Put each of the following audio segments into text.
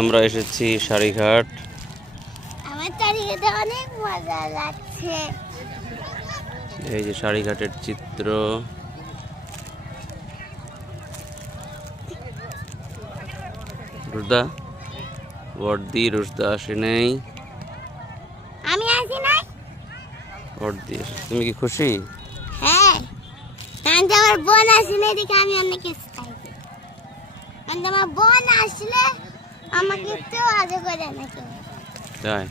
আমরা এসেছি সারিঘাট। আমার চারিদিকে অনেক মজা লাগছে। এই যে সারিঘাটের চিত্র। রুশদা, বর্দি রুশদা আসে নেই। আমি আসি নাই। বর্দি, তুমি কি খুশি? হ্যাঁ, কারণ আমার বোন আসি নাই দেখে আমি অনেক এক্সাইটেড। কারণ আমার বোন আসলে আমাকে একটু আগে করে নাকি তাই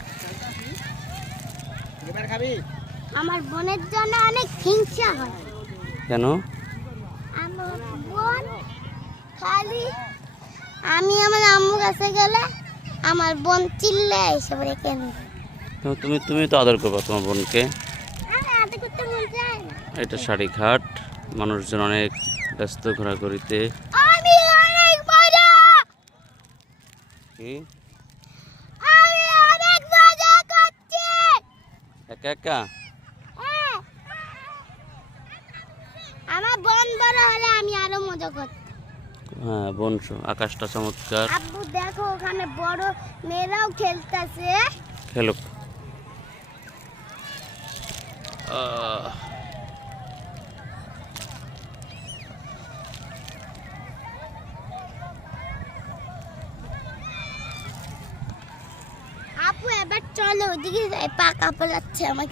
আমার বোনের জন্য অনেক হিংসা হয়। কেন? আমার বোন খালি আমি আমার আম্মু কাছে গেলে আমার বোন চিল্লে এসে বলে কেন তুমি তুমি তো আদর করবা তোমার বোনকে। আমি আদর করতে মন চায় না। এটা সারিঘাট, মানুষজন অনেক ব্যস্ত ঘোরাঘুরিতে। আমি অনেক মজা কি আমি অনেক মজা করছি। একা একা? হ্যাঁ। আমার বোন বড় হলে আমি আরো মজা করতাম। হ্যাঁ, বনশ আকাশটা চমৎকার। আব্বু দেখো ওখানে বড় মেয়েরাও খেলতেছে। খেলুক। আপু এবার চলো ওদিকে যাই, পাকা পোলাচ্ছে আমাকে।